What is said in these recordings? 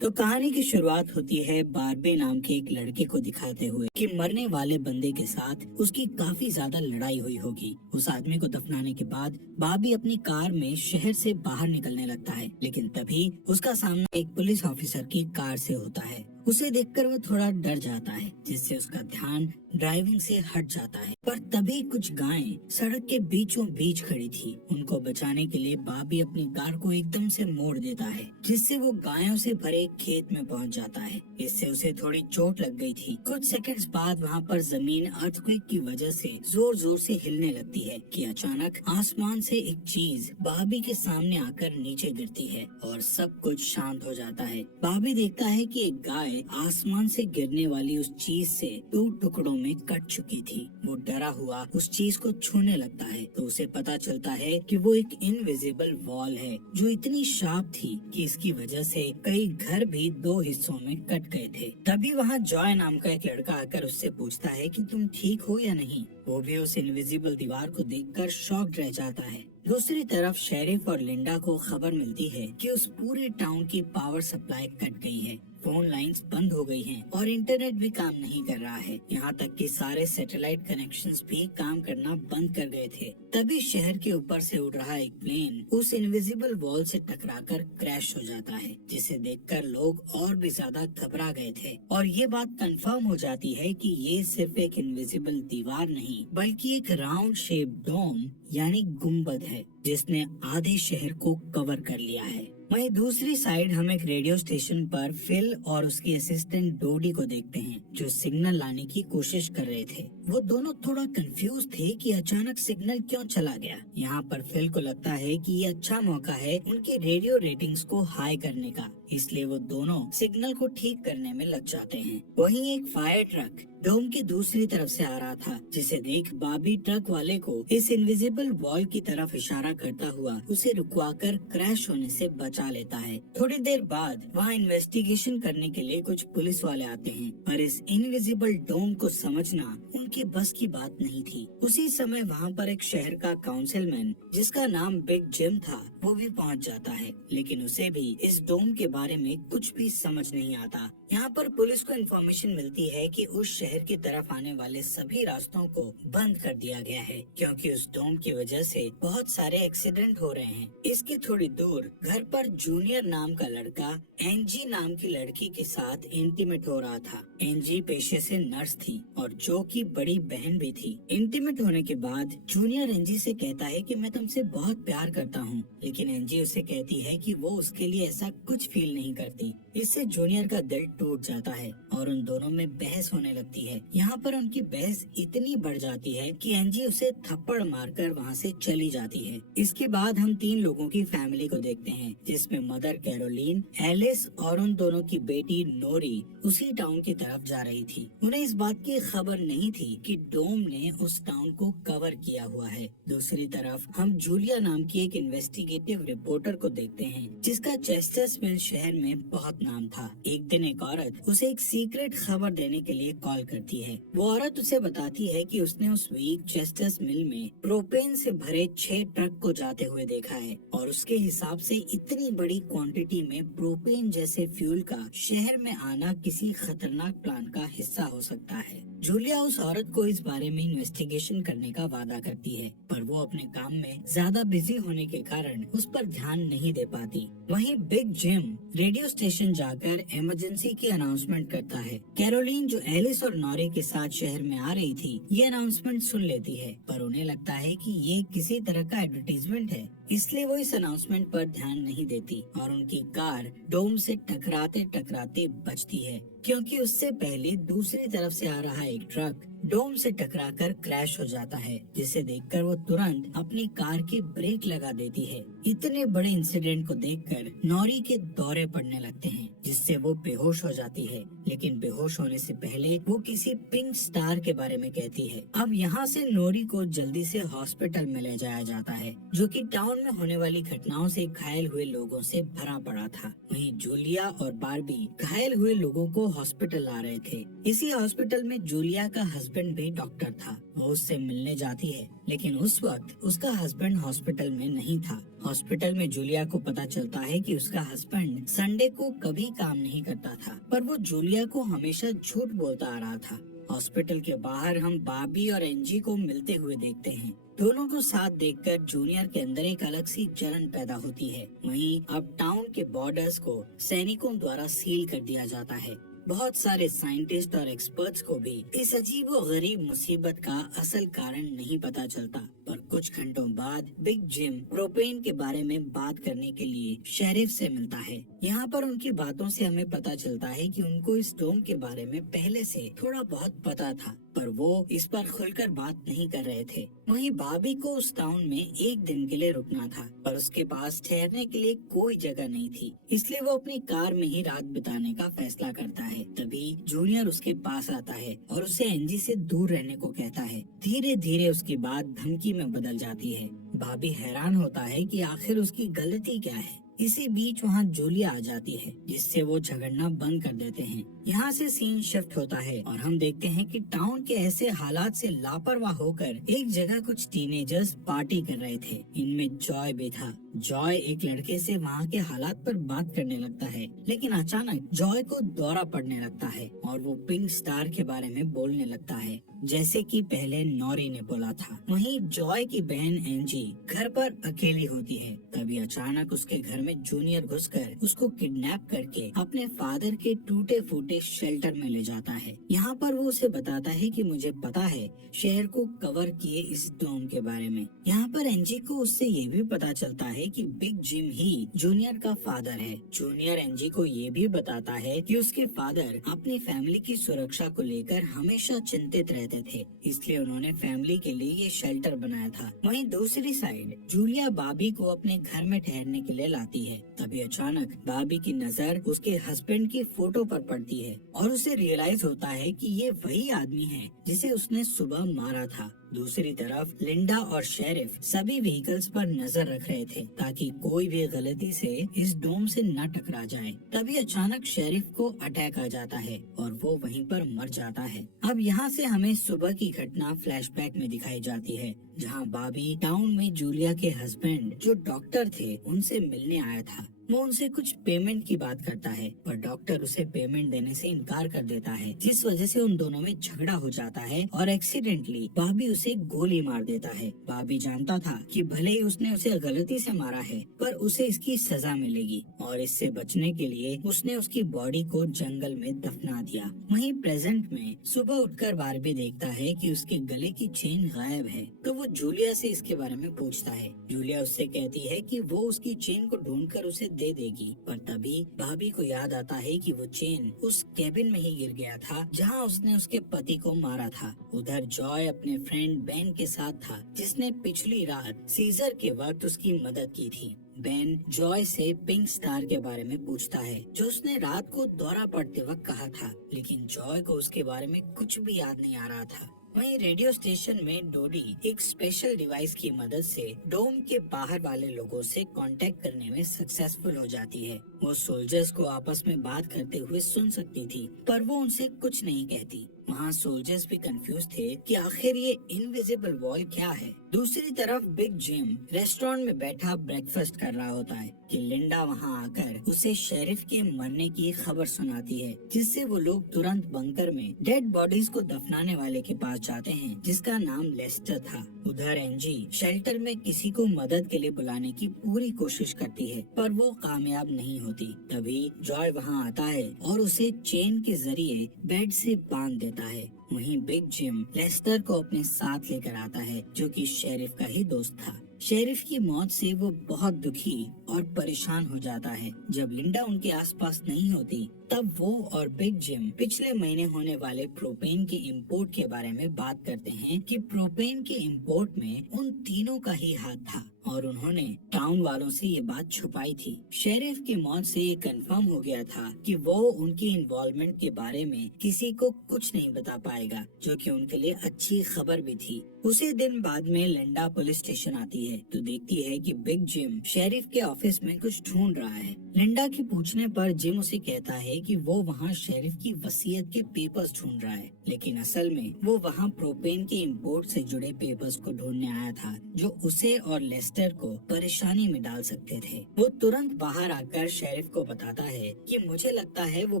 तो कहानी की शुरुआत होती है बारबी नाम के एक लड़के को दिखाते हुए कि मरने वाले बंदे के साथ उसकी काफी ज्यादा लड़ाई हुई होगी। उस आदमी को दफनाने के बाद बारबी अपनी कार में शहर से बाहर निकलने लगता है, लेकिन तभी उसका सामना एक पुलिस ऑफिसर की कार से होता है। उसे देखकर वो थोड़ा डर जाता है, जिससे उसका ध्यान ड्राइविंग से हट जाता है। पर तभी कुछ गायें सड़क के बीचों बीच खड़ी थी। उनको बचाने के लिए बाबी अपनी कार को एकदम से मोड़ देता है, जिससे वो गायों से भरे एक खेत में पहुंच जाता है। इससे उसे थोड़ी चोट लग गई थी। कुछ सेकंड्स बाद वहां पर जमीन अर्थक्वेक की वजह से जोर जोर से हिलने लगती है कि अचानक आसमान से एक चीज बाबी के सामने आकर नीचे गिरती है और सब कुछ शांत हो जाता है। बाबी देखता है कि एक गाय आसमान से गिरने वाली उस चीज से 2 टुकड़ों में कट चुकी थी। वो डरा हुआ उस चीज को छूने लगता है तो उसे पता चलता है कि वो एक इनविजिबल वॉल है जो इतनी शार्प थी कि इसकी वजह से कई घर भी 2 हिस्सों में कट गए थे। तभी वहाँ जॉय नाम का एक लड़का आकर उससे पूछता है कि तुम ठीक हो या नहीं। वो भी उस इनविजिबल दीवार को देखकर शॉक्ड रह जाता है। दूसरी तरफ शेरिफ और लिंडा को खबर मिलती है कि उस पूरे टाउन की पावर सप्लाई कट गई है। फोन लाइंस बंद हो गई हैं और इंटरनेट भी काम नहीं कर रहा है। यहाँ तक कि सारे सैटेलाइट कनेक्शंस भी काम करना बंद कर गए थे। तभी शहर के ऊपर से उड़ रहा एक प्लेन उस इनविजिबल वॉल से टकराकर क्रैश हो जाता है, जिसे देखकर लोग और भी ज्यादा घबरा गए थे। और ये बात कंफर्म हो जाती है कि ये सिर्फ एक इनविजिबल दीवार नहीं बल्कि एक राउंड शेप डोम यानी गुम्बद है, जिसने आधे शहर को कवर कर लिया है। वहीं दूसरी साइड हम एक रेडियो स्टेशन पर फिल और उसकी असिस्टेंट डोडी को देखते हैं, जो सिग्नल लाने की कोशिश कर रहे थे। वो दोनों थोड़ा कंफ्यूज थे कि अचानक सिग्नल क्यों चला गया। यहाँ पर फिल को लगता है कि ये अच्छा मौका है उनके रेडियो रेटिंग्स को हाई करने का, इसलिए वो दोनों सिग्नल को ठीक करने में लग जाते हैं। वहीं एक फायर ट्रक डोम की दूसरी तरफ से आ रहा था, जिसे देख बाबी ट्रक वाले को इस इनविजिबल वॉल की तरफ इशारा करता हुआ उसे रुकवाकर क्रैश होने से बचा लेता है। थोड़ी देर बाद वहाँ इन्वेस्टिगेशन करने के लिए कुछ पुलिस वाले आते हैं, पर इस इनविजिबल डोम को समझना उनके बस की बात नहीं थी। उसी समय वहाँ पर एक शहर का काउंसिलमैन जिसका नाम बिग जिम था, वो भी पहुँच जाता है, लेकिन उसे भी इस डोम के बारे में कुछ भी समझ नहीं आता। यहाँ पर पुलिस को इन्फॉर्मेशन मिलती है कि उस शहर की तरफ आने वाले सभी रास्तों को बंद कर दिया गया है, क्योंकि उस डोम की वजह से बहुत सारे एक्सीडेंट हो रहे हैं। इसके थोड़ी दूर घर पर जूनियर नाम का लड़का एनजी नाम की लड़की के साथ इंटीमेट हो रहा था। एनजी पेशे से नर्स थी और जो की बड़ी बहन भी थी। इंटीमेट होने के बाद जूनियर एनजी से कहता है कि मैं तुमसे बहुत प्यार करता हूँ, लेकिन एनजी उसे कहती है कि वो उसके लिए ऐसा कुछ फील नहीं करती। इससे जूनियर का दिल टूट जाता है और उन दोनों में बहस होने लगती है। यहाँ पर उनकी बहस इतनी बढ़ जाती है कि एनजी उसे थप्पड़ मारकर वहाँ से चली जाती है। इसके बाद हम 3 लोगों की फैमिली को देखते हैं, जिसमें मदर कैरोलीन, एलिस और उन दोनों की बेटी नोरी उसी टाउन की तरफ जा रही थी। उन्हें इस बात की खबर नहीं थी कि डोम ने उस टाउन को कवर किया हुआ है। दूसरी तरफ हम जूलिया नाम की एक इन्वेस्टिगेटिव रिपोर्टर को देखते हैं, जिसका चेस्टर्सविल शहर में बहुत नाम था। एक दिन एक औरत उसे एक सीक्रेट खबर देने के लिए कॉल करती है। वो औरत उसे बताती है कि उसने उस वीक चेस्टर्स मिल में प्रोपेन से भरे 6 ट्रक को जाते हुए देखा है और उसके हिसाब से इतनी बड़ी क्वांटिटी में प्रोपेन जैसे फ्यूल का शहर में आना किसी खतरनाक प्लान का हिस्सा हो सकता है। जूलिया उस औरत को इस बारे में इन्वेस्टिगेशन करने का वादा करती है, पर वो अपने काम में ज्यादा बिजी होने के कारण उस पर ध्यान नहीं दे पाती। वहीं बिग जिम रेडियो स्टेशन जाकर इमरजेंसी की अनाउंसमेंट करता है। कैरोलीन, जो एलिस और नॉरी के साथ शहर में आ रही थी, ये अनाउंसमेंट सुन लेती है, पर उन्हें लगता है कि ये किसी तरह का एडवर्टीजमेंट है, इसलिए वो इस अनाउंसमेंट पर ध्यान नहीं देती और उनकी कार डोम से टकराते टकराते बचती है, क्योंकि उससे पहले दूसरी तरफ से आ रहा एक ट्रक डोम से टकराकर क्रैश हो जाता है, जिसे देखकर वो तुरंत अपनी कार की ब्रेक लगा देती है। इतने बड़े इंसिडेंट को देखकर नौरी के दौरे पड़ने लगते हैं, जिससे वो बेहोश हो जाती है, लेकिन बेहोश होने से पहले वो किसी पिंक स्टार के बारे में कहती है। अब यहाँ से नौरी को जल्दी से हॉस्पिटल में ले जाया जाता है, जो कि टाउन में होने वाली घटनाओं से घायल हुए लोगों से भरा पड़ा था। वहीं जूलिया और बारबी घायल हुए लोगों को हॉस्पिटल ला रहे थे। इसी हॉस्पिटल में जूलिया का हस्बैंड हस्बैंड भी डॉक्टर था। वो उससे मिलने जाती है, लेकिन उस वक्त उसका हस्बैंड हॉस्पिटल में नहीं था। हॉस्पिटल में जूलिया को पता चलता है कि उसका हस्बैंड संडे को कभी काम नहीं करता था, पर वो जूलिया को हमेशा झूठ बोलता आ रहा था। हॉस्पिटल के बाहर हम बॉबी और एंजी को मिलते हुए देखते हैं। दोनों को साथ देखकर जूनियर के अंदर एक अलग सी जलन पैदा होती है। वहीं अब टाउन के बॉर्डर्स को सैनिकों द्वारा सील कर दिया जाता है। बहुत सारे साइंटिस्ट और एक्सपर्ट्स को भी इस अजीब व गरीब मुसीबत का असल कारण नहीं पता चलता, पर कुछ घंटों बाद बिग जिम प्रोपेन के बारे में बात करने के लिए शेरिफ से मिलता है। यहाँ पर उनकी बातों से हमें पता चलता है कि उनको इस डोम के बारे में पहले से थोड़ा बहुत पता था, पर वो इस पर खुलकर बात नहीं कर रहे थे। वहीं बॉबी को उस टाउन में एक दिन के लिए रुकना था, पर उसके पास ठहरने के लिए कोई जगह नहीं थी, इसलिए वो अपनी कार में ही रात बिताने का फैसला करता है। तभी जूनियर उसके पास आता है और उसे एंजी से दूर रहने को कहता है। धीरे धीरे उसकी बात धमकी में बदल जाती है। बॉबी हैरान होता है कि आखिर उसकी गलती क्या है। इसी बीच वहाँ जूलिया आ जाती है, जिससे वो झगड़ना बंद कर देते हैं। यहाँ से सीन शिफ्ट होता है और हम देखते हैं कि टाउन के ऐसे हालात से लापरवाह होकर एक जगह कुछ टीनेजर्स पार्टी कर रहे थे। इनमें जॉय भी था। जॉय एक लड़के से वहाँ के हालात पर बात करने लगता है, लेकिन अचानक जॉय को दौरा पड़ने लगता है और वो पिंक स्टार के बारे में बोलने लगता है, जैसे कि पहले नॉरी ने बोला था। वहीं जॉय की बहन एंजी घर पर अकेली होती है। तभी अचानक उसके घर में जूनियर घुसकर उसको किडनैप करके अपने फादर के टूटे फूटे शेल्टर में ले जाता है। यहाँ पर वो उसे बताता है कि मुझे पता है शहर को कवर किए इस डोम के बारे में। यहाँ पर एंजी को उससे ये भी पता चलता है कि बिग जिम ही जूनियर का फादर है। जूनियर एंजी को ये भी बताता है कि उसके फादर अपनी फैमिली की सुरक्षा को लेकर हमेशा चिंतित रहते थे, इसलिए उन्होंने फैमिली के लिए ये शेल्टर बनाया था। वहीं दूसरी साइड जूलिया बॉबी को अपने घर में ठहरने के लिए लाती है। तभी अचानक बॉबी की नजर उसके हस्बैंड की फोटो पर पड़ती है और उसे रियलाइज होता है कि ये वही आदमी है जिसे उसने सुबह मारा था। दूसरी तरफ लिंडा और शेरिफ सभी व्हीकल्स पर नजर रख रहे थे ताकि कोई भी गलती से इस डोम से न टकरा जाए। तभी अचानक शेरिफ को अटैक आ जाता है और वो वहीं पर मर जाता है। अब यहाँ से हमें सुबह की घटना फ्लैशबैक में दिखाई जाती है, जहाँ बॉबी टाउन में जूलिया के हस्बैंड जो डॉक्टर थे उनसे मिलने आया था। वो उनसे कुछ पेमेंट की बात करता है, पर डॉक्टर उसे पेमेंट देने से इनकार कर देता है, जिस वजह से उन दोनों में झगड़ा हो जाता है और एक्सीडेंटली बॉबी उसे गोली मार देता है। बॉबी जानता था कि भले ही उसने उसे गलती से मारा है, पर उसे इसकी सजा मिलेगी और इससे बचने के लिए उसने उसकी बॉडी को जंगल में दफना दिया। वहीं प्रेजेंट में सुबह उठकर बारबी देखता है कि उसके गले की चेन गायब है, तो वो जूलिया से इसके बारे में पूछता है। जूलिया उससे कहती है कि वो उसकी चेन को ढूंढकर उसे दे देगी, पर तभी भाभी को याद आता है कि वो चेन उस केबिन में ही गिर गया था जहां उसने उसके पति को मारा था। उधर जॉय अपने फ्रेंड बेन के साथ था, जिसने पिछली रात सीजर के वक्त उसकी मदद की थी। बेन जॉय से पिंक स्टार के बारे में पूछता है, जो उसने रात को दौरा पड़ते वक्त कहा था, लेकिन जॉय को उसके बारे में कुछ भी याद नहीं आ रहा था। वहीं रेडियो स्टेशन में डोडी एक स्पेशल डिवाइस की मदद से डोम के बाहर वाले लोगों से कांटेक्ट करने में सक्सेसफुल हो जाती है। वो सोल्जर्स को आपस में बात करते हुए सुन सकती थी, पर वो उनसे कुछ नहीं कहती। वहाँ सोल्जर्स भी कंफ्यूज थे कि आखिर ये इनविजिबल वॉल क्या है। दूसरी तरफ बिग जिम रेस्टोरेंट में बैठा ब्रेकफास्ट कर रहा होता है कि लिंडा वहाँ आकर उसे शेरिफ के मरने की खबर सुनाती है, जिससे वो लोग तुरंत बंकर में डेड बॉडीज को दफनाने वाले के पास जाते हैं, जिसका नाम लेस्टर था। उधर एंजी शेल्टर में किसी को मदद के लिए बुलाने की पूरी कोशिश करती है, पर वो कामयाब नहीं होती। तभी जॉय वहाँ आता है और उसे चेन के जरिए बेड से बांध देता है। वहीं बिग जिम लेस्टर को अपने साथ लेकर आता है, जो कि शेरिफ का ही दोस्त था। शेरिफ की मौत से वो बहुत दुखी और परेशान हो जाता है। जब लिंडा उनके आसपास नहीं होती, तब वो और बिग जिम पिछले महीने होने वाले प्रोपेन के इंपोर्ट के बारे में बात करते हैं कि प्रोपेन के इंपोर्ट में उन तीनों का ही हाथ था और उन्होंने टाउन वालों से ये बात छुपाई थी। शेरिफ की मौत से ये कंफर्म हो गया था कि वो उनकी इन्वॉल्वमेंट के बारे में किसी को कुछ नहीं बता पाएगा, जो कि उनके लिए अच्छी खबर भी थी। उसी दिन बाद में लिंडा पुलिस स्टेशन आती है तो देखती है कि बिग जिम शेरिफ के ऑफिस में कुछ ढूंढ रहा है। लिंडा के पूछने पर जिम उसे कहता है कि वो वहाँ शेरिफ की वसीयत के पेपर्स ढूंढ रहा है, लेकिन असल में वो वहाँ प्रोपेन के इंपोर्ट से जुड़े पेपर्स को ढूंढने आया था जो उसे और लेस्टर को परेशानी में डाल सकते थे। वो तुरंत बाहर आकर शेरिफ को बताता है कि मुझे लगता है वो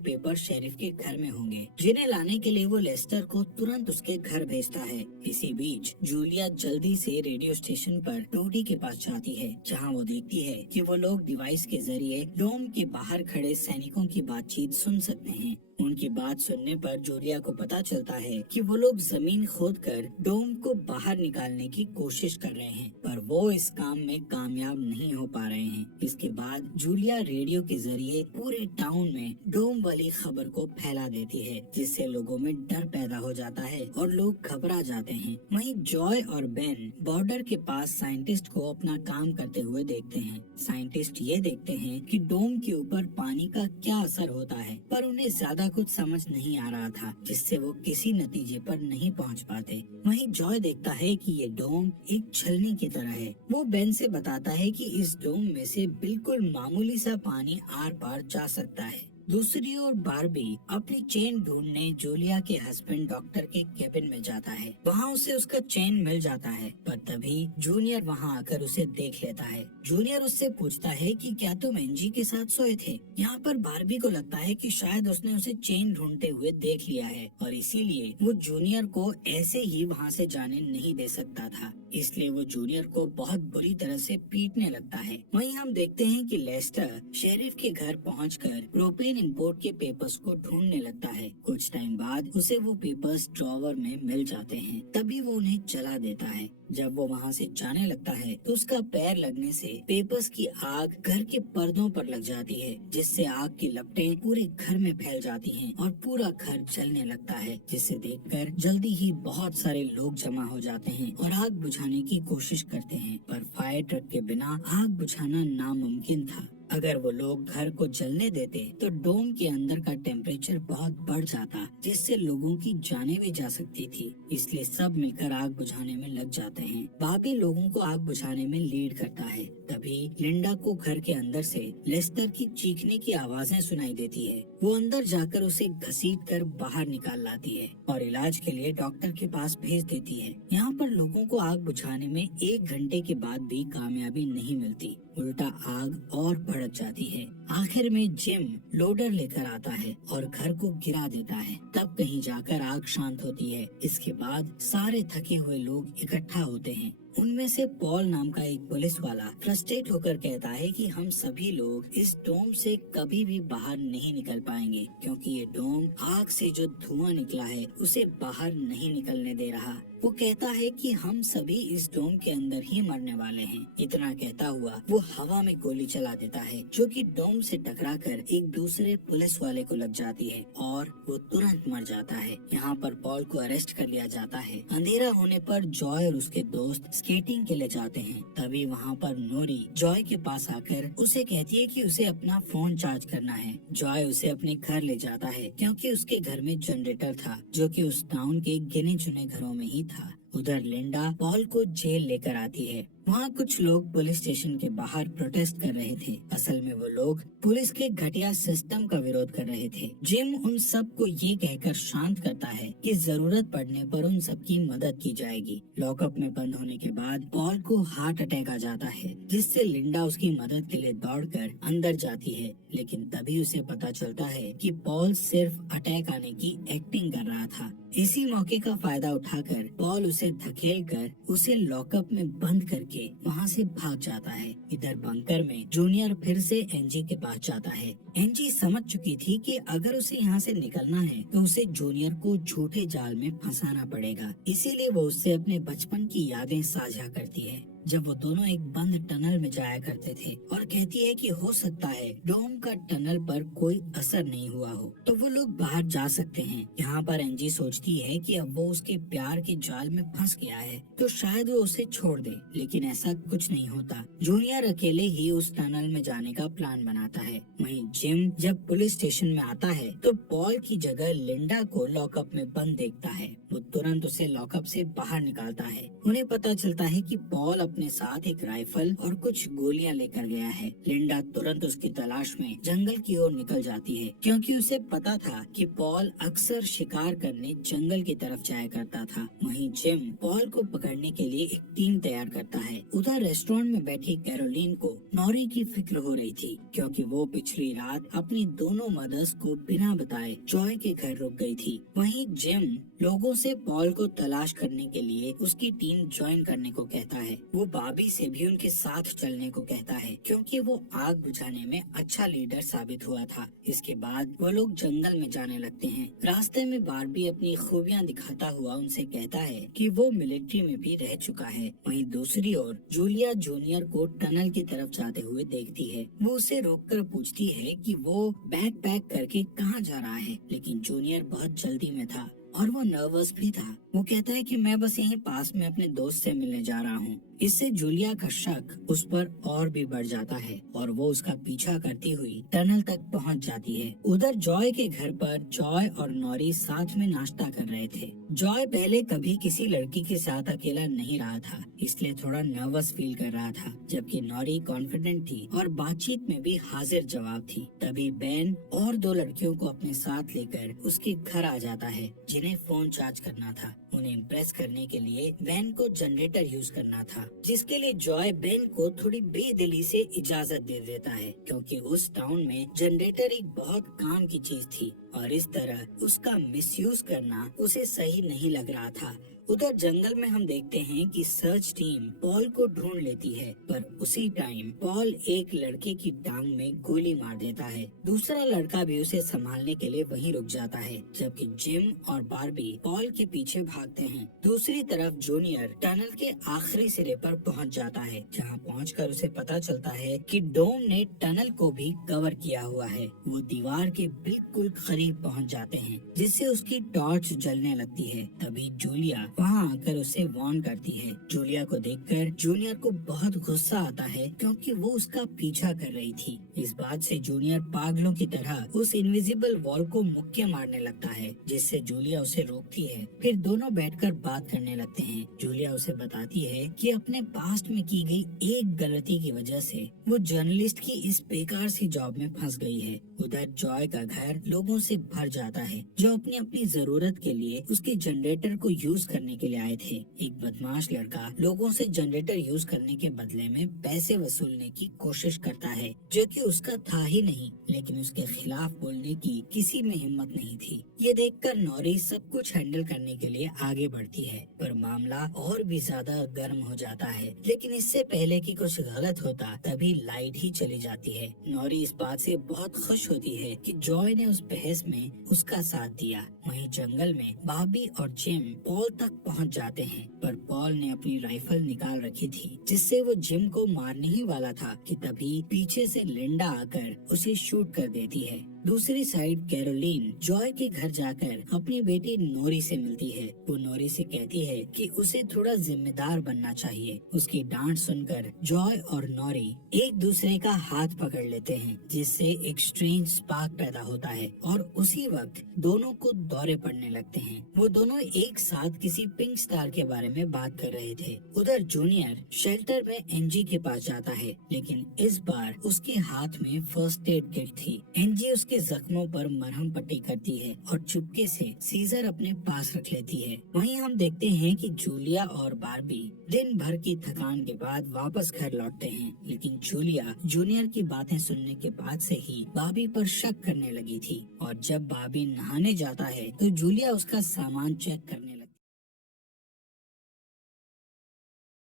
पेपर शेरिफ के घर में होंगे, जिन्हें लाने के लिए वो लेस्टर को तुरंत उसके घर भेजता है। इसी बीच जूलिया जल्दी से रेडियो स्टेशन पर टोडी के पास जाती है, जहां वो देखती है कि वो लोग डिवाइस के जरिए डोम के बाहर खड़े सैनिकों की बातचीत सुन सकते हैं। उनकी बात सुनने पर जूलिया को पता चलता है कि वो लोग जमीन खोदकर डोम को बाहर निकालने की कोशिश कर रहे हैं, पर वो इस काम में कामयाब नहीं हो पा रहे हैं। इसके बाद जूलिया रेडियो के जरिए पूरे टाउन में डोम वाली खबर को फैला देती है, जिससे लोगों में डर पैदा हो जाता है और लोग घबरा जाते हैं। वहीं जॉय और बेन बॉर्डर के पास साइंटिस्ट को अपना काम करते हुए देखते हैं। साइंटिस्ट ये देखते हैं कि डोम के ऊपर पानी का क्या असर होता है, पर उन्हें ज्यादा कुछ समझ नहीं आ रहा था, जिससे वो किसी नतीजे पर नहीं पहुंच पाते। वहीं जॉय देखता है कि ये डोम एक छलनी की तरह है। वो बेन से बताता है कि इस डोम में से बिल्कुल मामूली सा पानी आर पार जा सकता है। दूसरी ओर बारबी अपनी चेन ढूंढने जूलिया के हस्बैंड डॉक्टर के केबिन में जाता है। वहाँ उसे उसका चेन मिल जाता है, पर तभी जूनियर वहाँ आकर उसे देख लेता है। जूनियर उससे पूछता है कि क्या तुम एंजी के साथ सोए थे। यहाँ पर बारबी को लगता है कि शायद उसने उसे चेन ढूंढते हुए देख लिया है और इसीलिए वो जूनियर को ऐसे ही वहाँ से जाने नहीं दे सकता था, इसलिए वो जूनियर को बहुत बुरी तरह से पीटने लगता है। वहीं हम देखते हैं कि लेस्टर शेरिफ के घर पहुंचकर प्रोपेन इंपोर्ट के पेपर्स को ढूंढने लगता है। कुछ टाइम बाद उसे वो पेपर्स ड्रॉवर में मिल जाते हैं, तभी वो उन्हें जला देता है। जब वो वहाँ से जाने लगता है तो उसका पैर लगने से पेपर्स की आग घर के पर्दों पर लग जाती है, जिससे आग की लपटें पूरे घर में फैल जाती हैं और पूरा घर जलने लगता है, जिसे देखकर जल्दी ही बहुत सारे लोग जमा हो जाते हैं और आग बुझाने की कोशिश करते हैं, पर फायर ट्रक के बिना आग बुझाना नामुमकिन था। अगर वो लोग घर को जलने देते तो डोम के अंदर का टेम्परेचर बहुत बढ़ जाता, जिससे लोगों की जानें भी जा सकती थी। इसलिए सब मिलकर आग बुझाने में लग जाते हैं। बाबी लोगों को आग बुझाने में लीड करता है। तभी लिंडा को घर के अंदर से लेस्टर की चीखने की आवाजें सुनाई देती है। वो अंदर जाकर उसे घसीट कर बाहर निकाल लाती है और इलाज के लिए डॉक्टर के पास भेज देती है। यहाँ पर लोगों को आग बुझाने में 1 घंटे के बाद भी कामयाबी नहीं मिलती, उल्टा आग और भड़क जाती है। आखिर में जिम लोडर लेकर आता है और घर को गिरा देता है। तब कहीं जाकर आग शांत होती है। इसके बाद सारे थके हुए लोग इकट्ठा होते हैं। उनमें से पॉल नाम का एक पुलिस वाला फ्रस्ट्रेट होकर कहता है कि हम सभी लोग इस डोम से कभी भी बाहर नहीं निकल पाएंगे, क्योंकि ये डोम आग से जो धुआं निकला है उसे बाहर नहीं निकलने दे रहा। वो कहता है कि हम सभी इस डोम के अंदर ही मरने वाले हैं। इतना कहता हुआ वो हवा में गोली चला देता है, जो कि डोम से टकराकर एक दूसरे पुलिस वाले को लग जाती है और वो तुरंत मर जाता है। यहाँ पर पॉल को अरेस्ट कर लिया जाता है। अंधेरा होने पर जॉय और उसके दोस्त स्केटिंग के लिए जाते हैं। तभी वहाँ पर नोरी जॉय के पास आकर उसे कहती है कि उसे अपना फोन चार्ज करना है। जॉय उसे अपने घर ले जाता है, क्योंकि उसके घर में जनरेटर था, जो कि उस टाउन के गिने चुने घरों में ही था। उधर लिंडा पॉल को जेल लेकर आती है। वहाँ कुछ लोग पुलिस स्टेशन के बाहर प्रोटेस्ट कर रहे थे। असल में वो लोग पुलिस के घटिया सिस्टम का विरोध कर रहे थे। जिम उन सब को ये कहकर शांत करता है कि जरूरत पड़ने पर उन सब की मदद की जाएगी। लॉकअप में बंद होने के बाद पॉल को हार्ट अटैक आ जाता है, जिससे लिंडा उसकी मदद के लिए दौड़कर अंदर जाती है, लेकिन तभी उसे पता चलता है कि पॉल सिर्फ अटैक आने की एक्टिंग कर रहा था। इसी मौके का फायदा उठाकर पॉल उसे धकेलकर उसे लॉकअप में बंद करके वहाँ से भाग जाता है। इधर बंकर में जूनियर फिर से एनजी के पास जाता है। एनजी समझ चुकी थी कि अगर उसे यहाँ से निकलना है तो उसे जूनियर को झूठे जाल में फंसाना पड़ेगा, इसीलिए वो उससे अपने बचपन की यादें साझा करती है। जब वो दोनों एक बंद टनल में जाया करते थे और कहती है कि हो सकता है डोम का टनल पर कोई असर नहीं हुआ हो तो वो लोग बाहर जा सकते हैं। यहाँ पर एंजी सोचती है कि अब वो उसके प्यार के जाल में फंस गया है तो शायद वो उसे छोड़ दे, लेकिन ऐसा कुछ नहीं होता। जूनियर अकेले ही उस टनल में जाने का प्लान बनाता है। वहीं जिम जब पुलिस स्टेशन में आता है तो पॉल की जगह लिंडा को लॉकअप में बंद देखता है। वो तुरंत उसे लॉकअप से बाहर निकालता है। उन्हें पता चलता है कि पॉल अपने साथ एक राइफल और कुछ गोलियां लेकर गया है। लिंडा तुरंत उसकी तलाश में जंगल की ओर निकल जाती है क्योंकि उसे पता था कि पॉल अक्सर शिकार करने जंगल की तरफ जाया करता था। वहीं जिम पॉल को पकड़ने के लिए एक टीम तैयार करता है। उधर रेस्टोरेंट में बैठी कैरोलीन को नॉरी की फिक्र हो रही थी क्योंकि वो पिछली रात अपनी दोनों मदर्स को बिना बताए जॉय के घर रुक गई थी। वहीं जिम लोगों से पॉल को तलाश करने के लिए उसकी टीम ज्वाइन करने को कहता है। वो बाबी से भी उनके साथ चलने को कहता है क्योंकि वो आग बुझाने में अच्छा लीडर साबित हुआ था। इसके बाद वो लोग जंगल में जाने लगते हैं। रास्ते में बारबी अपनी खूबियां दिखाता हुआ उनसे कहता है कि वो मिलिट्री में भी रह चुका है। वहीं दूसरी ओर जूलिया जूनियर को टनल की तरफ जाते हुए देखती है। वो उसे रोककर पूछती है कि वो बैग पैक करके कहाँ जा रहा है, लेकिन जूनियर बहुत जल्दी में था और वो नर्वस भी था। वो कहता है कि मैं बस यहीं पास में अपने दोस्त से मिलने जा रहा हूँ। इससे जूलिया का शक उस पर और भी बढ़ जाता है और वो उसका पीछा करती हुई टनल तक पहुँच जाती है। उधर जॉय के घर पर जॉय और नॉरी साथ में नाश्ता कर रहे थे। जॉय पहले कभी किसी लड़की के साथ अकेला नहीं रहा था, इसलिए थोड़ा नर्वस फील कर रहा था, जबकि नॉरी कॉन्फिडेंट थी और बातचीत में भी हाजिर जवाब थी। तभी बेन और दो लड़कियों को अपने साथ लेकर उसके घर आ जाता है जिन्हें फोन चार्ज करना था। उन्हें इम्प्रेस करने के लिए बेन को जनरेटर यूज करना था, जिसके लिए जॉय बेन को थोड़ी बेदिली से इजाजत दे देता है क्योंकि उस टाउन में जनरेटर एक बहुत काम की चीज थी और इस तरह उसका मिसयूज करना उसे सही नहीं लग रहा था। उधर जंगल में हम देखते हैं कि सर्च टीम पॉल को ढूंढ लेती है, पर उसी टाइम पॉल एक लड़के की टांग में गोली मार देता है। दूसरा लड़का भी उसे संभालने के लिए वहीं रुक जाता है, जबकि जिम और बारबी पॉल के पीछे भागते हैं। दूसरी तरफ जूनियर टनल के आखिरी सिरे पर पहुंच जाता है, जहां पहुंचकर उसे पता चलता है कि डोम ने टनल को भी कवर किया हुआ है। वो दीवार के बिल्कुल करीब पहुंच जाते हैं, जिससे उसकी टॉर्च जलने लगती है। तभी जूलिया वहाँ आकर उसे वार्न करती है। जूलिया को देखकर जूनियर को बहुत गुस्सा आता है क्योंकि वो उसका पीछा कर रही थी। इस बात से जूनियर पागलों की तरह उस इनविजिबल वॉल को मुक्के मारने लगता है, जिससे जूलिया उसे रोकती है। फिर दोनों बैठकर बात करने लगते हैं। जूलिया उसे बताती है कि अपने पास्ट में की गई एक गलती की वजह से वो जर्नलिस्ट की इस बेकार सी जॉब में फंस गई है। उधर जॉय का घर लोगों से भर जाता है जो अपनी अपनी जरूरत के लिए उसके जनरेटर को यूज करने के लिए आए थे। एक बदमाश लड़का लोगों से जनरेटर यूज करने के बदले में पैसे वसूलने की कोशिश करता है, जो कि उसका था ही नहीं, लेकिन उसके खिलाफ बोलने की किसी में हिम्मत नहीं थी। ये देखकर नॉरी सब कुछ हैंडल करने के लिए आगे बढ़ती है, पर मामला और भी ज्यादा गर्म हो जाता है। लेकिन इससे पहले कि कुछ गलत होता तभी लाइट ही चली जाती है। नॉरी इस बात से बहुत खुश होती है कि जॉय ने उस बहस में उसका साथ दिया। वहीं जंगल में बाबी और जिम पॉल तक पहुंच जाते हैं, पर पॉल ने अपनी राइफल निकाल रखी थी, जिससे वो जिम को मारने ही वाला था कि तभी पीछे से लिंडा आकर उसे शूट कर देती है। दूसरी साइड कैरोलीन जॉय के घर जाकर अपनी बेटी नोरी से मिलती है। वो नोरी से कहती है कि उसे थोड़ा जिम्मेदार बनना चाहिए। उसकी डांट सुनकर जॉय और नोरी एक दूसरे का हाथ पकड़ लेते हैं, जिससे एक स्ट्रेंज स्पार्क पैदा होता है और उसी वक्त दोनों को दौरे पड़ने लगते हैं। वो दोनों एक साथ किसी पिंक स्टार के बारे में बात कर रहे थे। उधर जूनियर शेल्टर में एनजी के पास जाता है, लेकिन इस बार उसके हाथ में फर्स्ट एड किट थी। एनजी उसके जख्मों पर मरहम पट्टी करती है और चुपके से सीजर अपने पास रख लेती है। वहीं हम देखते हैं कि जूलिया और बारबी दिन भर की थकान के बाद वापस घर लौटते हैं, लेकिन जूलिया जूनियर की बातें सुनने के बाद से ही बाबी पर शक करने लगी थी और जब बाबी नहाने जाता है तो जूलिया उसका सामान चेक करने